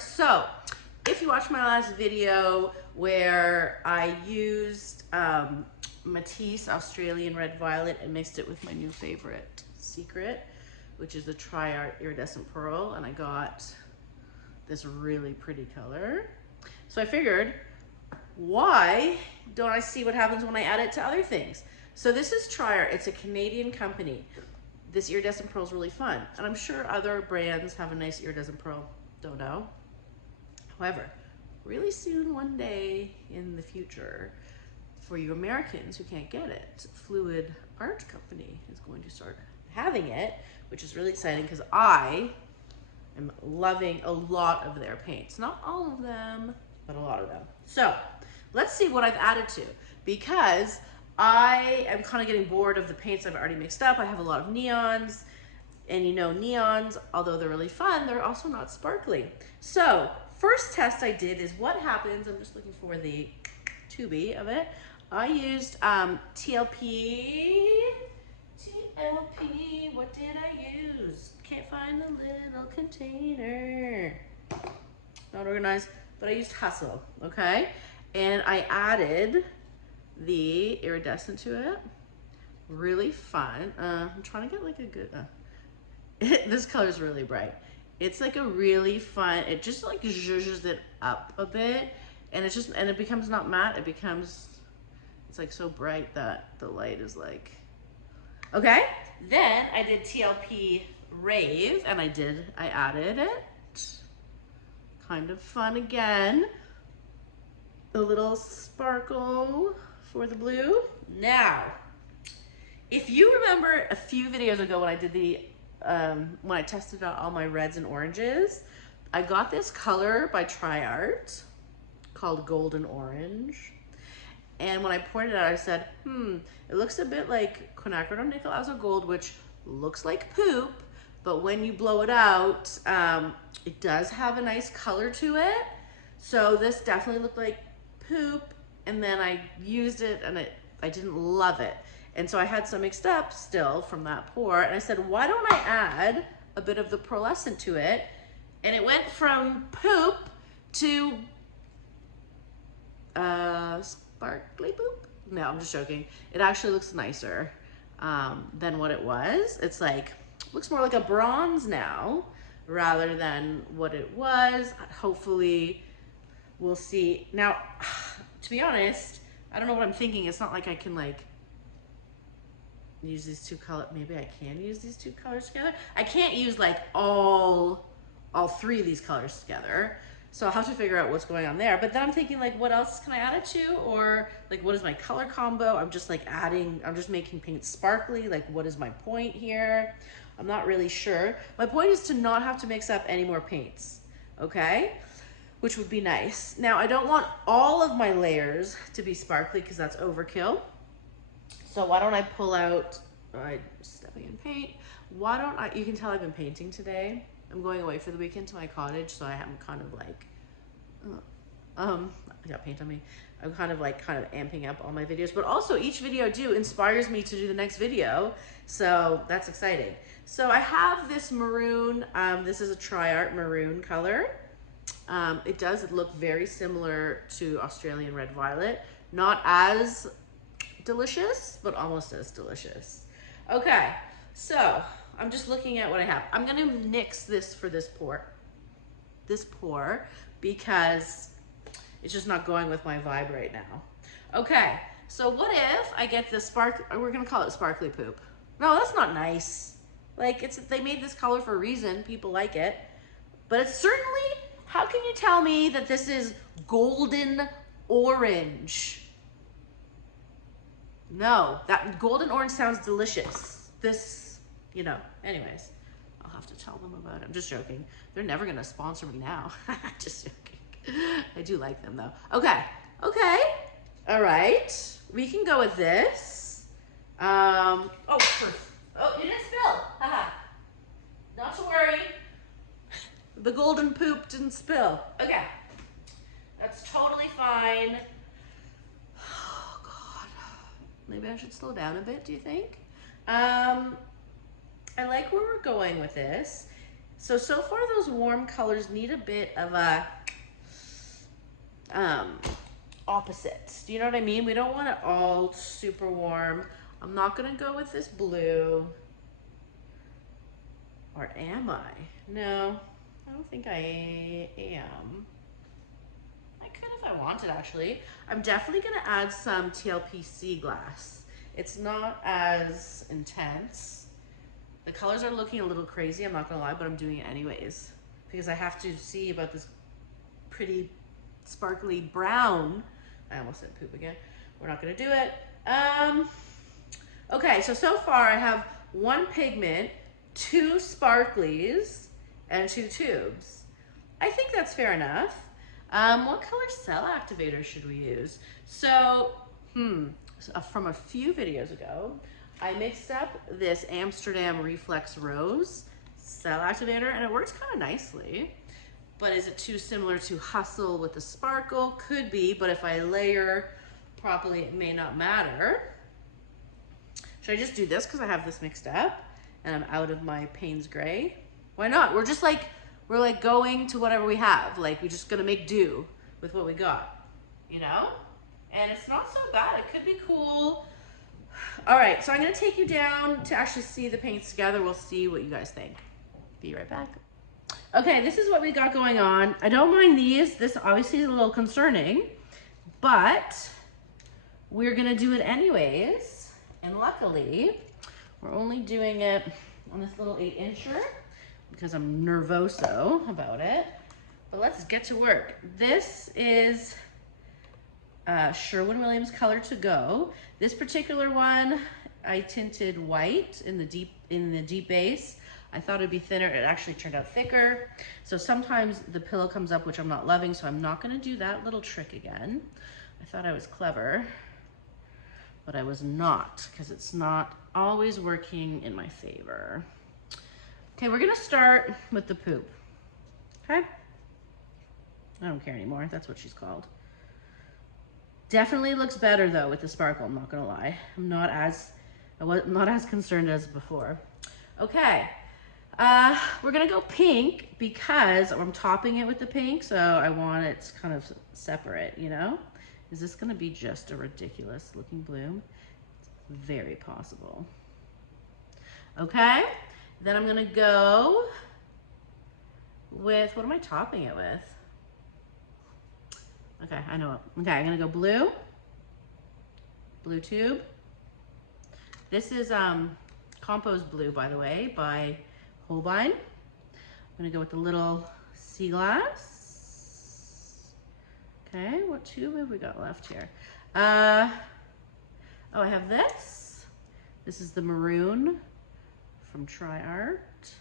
So if you watched my last video where I used Matisse Australian Red Violet and mixed it with my new favorite Secret, which is the Tri-Art Iridescent Pearl, and I got this really pretty color. So I figured, why don't I see what happens when I add it to other things? So this is Tri-Art. It's a Canadian company. This iridescent pearl is really fun, and I'm sure other brands have a nice iridescent pearl. Don't know. However, really soon, one day in the future, for you Americans who can't get it, Fluid Art Company is going to start having it, which is really exciting because I am loving a lot of their paints. Not all of them, but a lot of them. So let's see what I've added to, because I am kind of getting bored of the paints I've already mixed up. I have a lot of neons, and you know, neons, although they're really fun, they're also not sparkly. So first test I did is what happens, I'm just looking for the tubey of it. I used TLP, what did I use? Can't find the little container. Not organized, but I used Hustle, okay? And I added the iridescent to it. Really fun. I'm trying to get like a good, this color is really bright. It's like a really fun, it just like zhuzhes it up a bit, and it's just, and it becomes not matte, it becomes, it's like so bright that the light is like, okay. Then I did TLP Rave, and I added it. Kind of fun again. A little sparkle for the blue. Now, if you remember a few videos ago when I did the, when I tested out all my reds and oranges, I got this color by Tri-Art called Golden Orange. And when I poured it out, I said, it looks a bit like quinacridone nickel azo gold, which looks like poop, but when you blow it out, it does have a nice color to it. So this definitely looked like poop, and then I used it and I didn't love it. And so I had some mixed up still from that pour, and I said, why don't I add a bit of the pearlescent to it? And it went from poop to sparkly poop. No, I'm just joking. It actually looks nicer than what it was. It's like, looks more like a bronze now rather than what it was. Hopefully we'll see. Now, to be honest, I don't know what I'm thinking. It's not like I can like use these two colors. Maybe I can use these two colors together. I can't use like all three of these colors together. So I'll have to figure out what's going on there. But then I'm thinking like, what else can I add it to? Or like, what is my color combo? I'm just like adding, I'm just making paint sparkly. Like, what is my point here? I'm not really sure. My point is to not have to mix up any more paints, okay? Which would be nice. Now, I don't want all of my layers to be sparkly because that's overkill. So why don't I pull out, I'm stepping in paint. Why don't I, you can tell I've been painting today. I'm going away for the weekend to my cottage, so I am kind of like, I got paint on me. I'm kind of amping up all my videos, but also each video I do inspires me to do the next video. So that's exciting. So I have this maroon, this is a Tri-Art maroon color. It does look very similar to Australian Red Violet. Not as delicious, but almost as delicious. Okay, so I'm just looking at what I have. I'm gonna nix this for this pour, because it's just not going with my vibe right now. Okay, so what if I get this we're gonna call it sparkly poop. No, that's not nice. Like, they made this color for a reason, people like it, but it's certainly, how can you tell me that this is golden orange? No, that golden orange sounds delicious. This, you know, anyways, I'll have to tell them about it. I'm just joking. They're never gonna sponsor me now. Just joking. I do like them though. Okay, all right. We can go with this. Oh, you didn't spill. Haha. Not to worry. The golden poop didn't spill. Okay, that's totally fine. Oh God, maybe I should slow down a bit, do you think? I like where we're going with this. So far those warm colors need a bit of a opposite. Do you know what I mean? We don't want it all super warm. I'm not gonna go with this blue. Or am I? No, I don't think I am. I could if I wanted, actually. I'm definitely gonna add some TLP sea glass. It's not as intense. The colors are looking a little crazy, I'm not gonna lie, but I'm doing it anyways because I have to see about this pretty sparkly brown. I almost said poop again. We're not gonna do it. Okay, so far I have 1 pigment, 2 sparklies, and 2 tubes. I think that's fair enough. What color cell activator should we use? So, from a few videos ago, I mixed up this Amsterdam Reflex Rose cell activator, and it works kind of nicely. But is it too similar to Hustle with the sparkle? Could be, but if I layer properly, it may not matter. Should I just do this because I have this mixed up and I'm out of my Payne's Gray? Why not? We're like going to whatever we have. Like, we're just gonna make do with what we got, you know? And it's not so bad, it could be cool. All right, so I'm gonna take you down to actually see the paints together. We'll see what you guys think. Be right back. Okay, this is what we got going on. I don't mind these. This obviously is a little concerning, but we're gonna do it anyways. And luckily, we're only doing it on this little 8-incher because I'm nervoso about it. But let's get to work. This is Sherwin-Williams Color to Go. This particular one, I tinted white in the deep base. I thought it'd be thinner. It actually turned out thicker. So sometimes the pillow comes up, which I'm not loving, so I'm not gonna do that little trick again. I thought I was clever, but I was not, because it's not always working in my favor. Okay, we're gonna start with the poop, okay? I don't care anymore, that's what she's called. Definitely looks better though with the sparkle, I'm not gonna lie. I was not as concerned as before. Okay, we're gonna go pink because I'm topping it with the pink, so I want it kind of separate, you know? Is this gonna be just a ridiculous looking bloom? It's very possible. Okay, then I'm gonna go with, what am I topping it with? Okay, I know it. Okay, I'm gonna go blue tube. This is Compost Blue, by the way, by Holbein. I'm gonna go with the little sea glass. Okay, what tube have we got left here? Oh, I have this. This is the maroon from Try Art.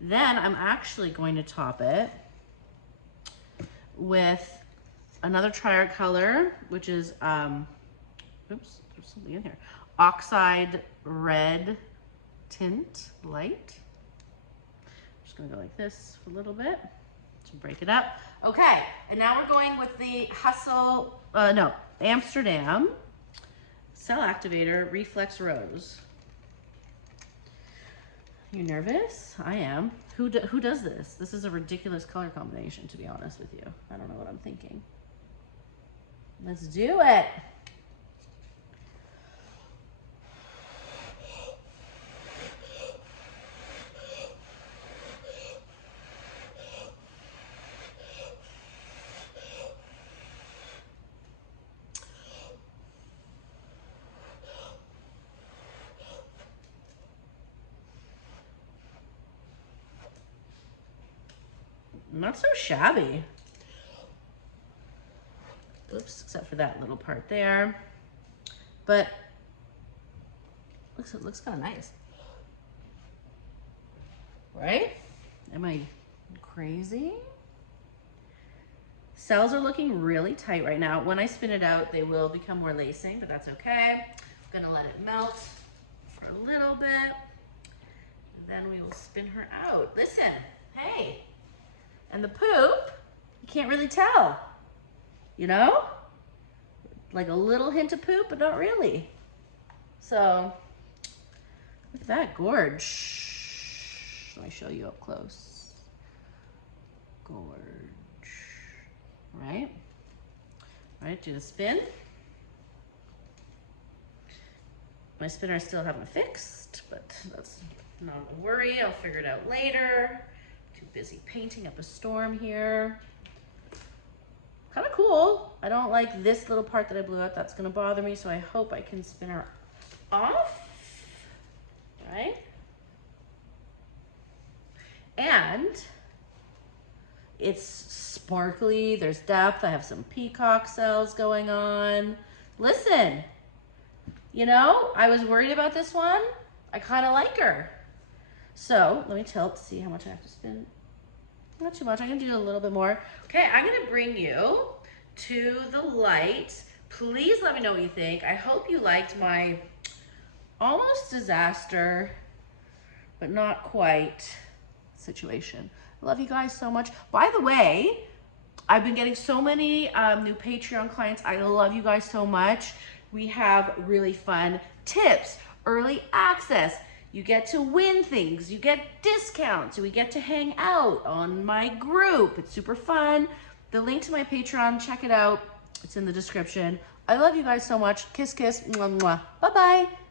Then I'm actually going to top it with another Try Art color, which is, oops, there's something in here. Oxide Red Tint Light. I'm just gonna go like this for a little bit to break it up. Okay, and now we're going with the Amsterdam Cell Activator Reflex Rose. You nervous? I am. Who does this? This is a ridiculous color combination, to be honest with you. I don't know what I'm thinking. Let's do it. Not so shabby. Oops, except for that little part there. But it looks kind of nice. Right? Am I crazy? Cells are looking really tight right now. When I spin it out, they will become more lacing, but that's okay. I'm gonna let it melt for a little bit. Then we will spin her out. Listen, hey. And the poop, you can't really tell, you know? Like a little hint of poop, but not really. So, look at that gorge. Let me show you up close. Gorge. Right? Right, do the spin. My spinner I still haven't fixed, but that's not a worry. I'll figure it out later. Too busy painting up a storm here. Kind of cool. I don't like this little part that I blew out. That's gonna bother me, so I hope I can spin her off, right? And it's sparkly, there's depth. I have some peacock cells going on. Listen, you know, I was worried about this one. I kind of like her. So let me tilt to see how much I have to spin. Not too much, I can do a little bit more. Okay, I'm gonna bring you to the light. Please let me know what you think. I hope you liked my almost disaster, but not quite situation. I love you guys so much. By the way, I've been getting so many new Patreon clients. I love you guys so much. We have really fun tips, early access. You get to win things. You get discounts. We get to hang out on my group. It's super fun. The link to my Patreon, check it out. It's in the description. I love you guys so much. Kiss, kiss. Mwah, mwah. Bye-bye.